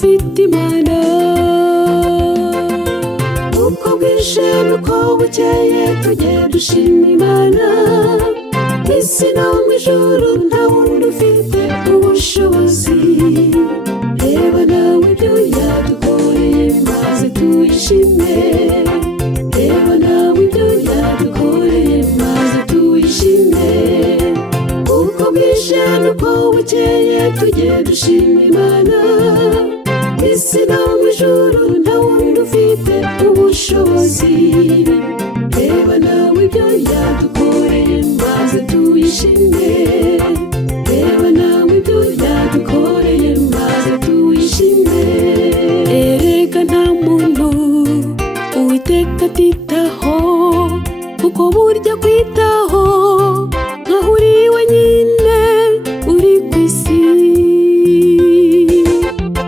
dufite Imana. Uko bwije nuko bukeye tujye dushima Imana. Isi no mu ijuru nta wundi ufite ubushobozi. Reba nawe ibyo yadukoreye maze tuyishime. Reba nawe ibyo yadukoreye maze tuyishime. Uko bwije nuko bukeye tujye dushima Imana. Isi no mu ijuru nta wundi ufite ubushobozi. Reba nawe ibyo yadukoreye maze tuyishime. Reba nawe ibyo yadukoreye maze tuyishime. Erega nta muntu Uwiteka atitaho, kuko burya kwitaho nkaho uri wenyine uri ku isi.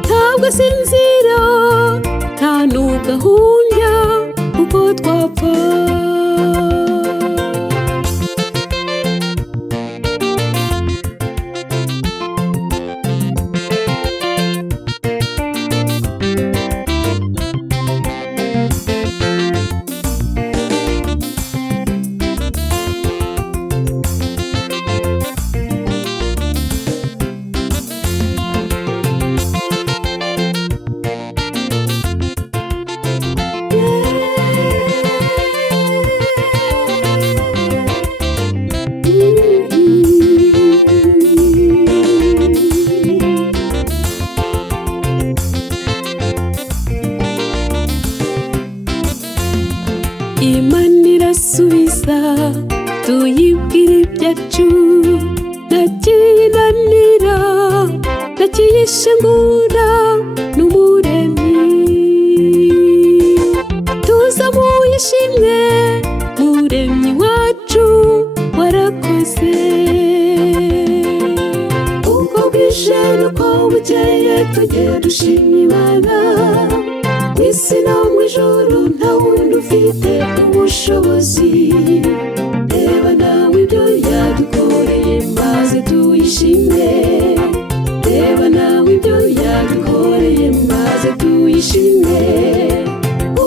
Ntabwo asinzira nta nubwo ahumbya kuko twapfa. Imana irasubiza tuyibwire ibyacu, ntakiyinanira ntakiyishengura n'Umuremyi. Tuzamuye ishimwe Muremyi wacu warakoze. Uko bwije nuko bukeye tujye dushima Imana. Isi no mu ijuru nta wundi ufite ubushobozi. Reba nawe ibyo yadukoreye maze tuyishime. Reba nawe ibyo yadukoreye maze tuyishime.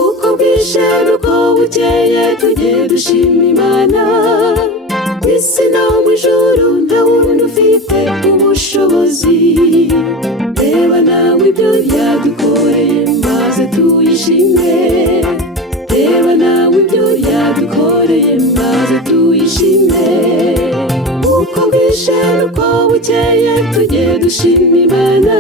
Uko bwije nuko bukeye tujye dushima Imana. Isi no mu ijuru nta wundi ufite ubushobozi. Reba nawe ibyo yadukoreye maze tuyishime. Reba nawe ibyo yadukoreye maze tuyishime. Uko bwije nuko bukeye tujye dushima Imana.